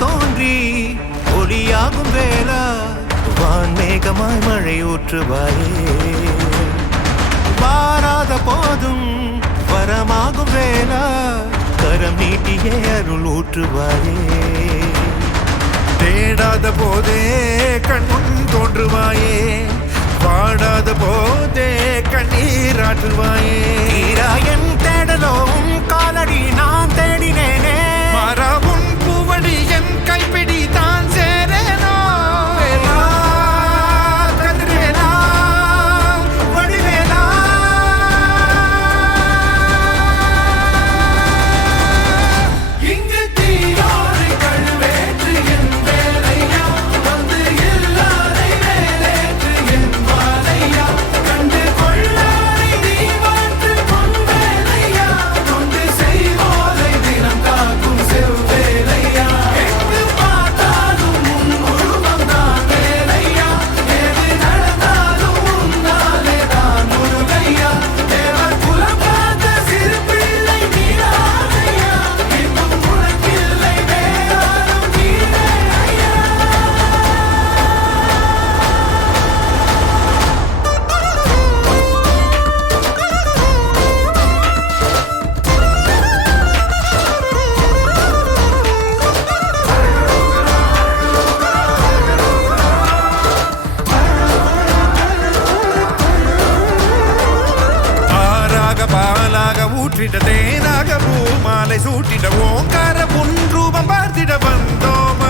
தோன்றி ஒளியாகும் வேளா வான்மேகமாய் மழை ஊற்றுவாயே வாராத போதும் வரமாகும் வேளா கரம் நீட்டியே அருள் ஊற்றுவாயே தேடாத போதே கண்முன் தோன்றுவாயே பாடாத போதே கண்ணீராற்றுவாயே என் தேடலும் காலடி நான் தேடினேனே மாறாவும் பூவடி என் கைப்பிடி தான் சேரேனோ கதிரேனா வடிவேலா இங்கு தீயோரை கழுவேற்று என் வேலையா வந்து எல்லாரை வேலேற்று என் வாழையா கண்டு கொள்ளாரை நீ மாற்று பொன் வேலையா கொண்டு செய்வோரை தினம் காக்கும் செவ்வேலையா எங்கு பார்த்தாலும் உன் உருவம் தான் வேலையா எது நடந்தாலும் உன்னாலே தான் முருகையா தேவர் குலம் பார்த்த சிறு பிள்ளை நீராதையா இன்னும் உனக்கில்லை வேறாரும் நீரே ஐயா ஆறாக பாலாக ஊற்றிட தேனாக பூமாலை சூட்டிட ஓங்கார புன் ரூபம் பார்த்திட வந்தோம்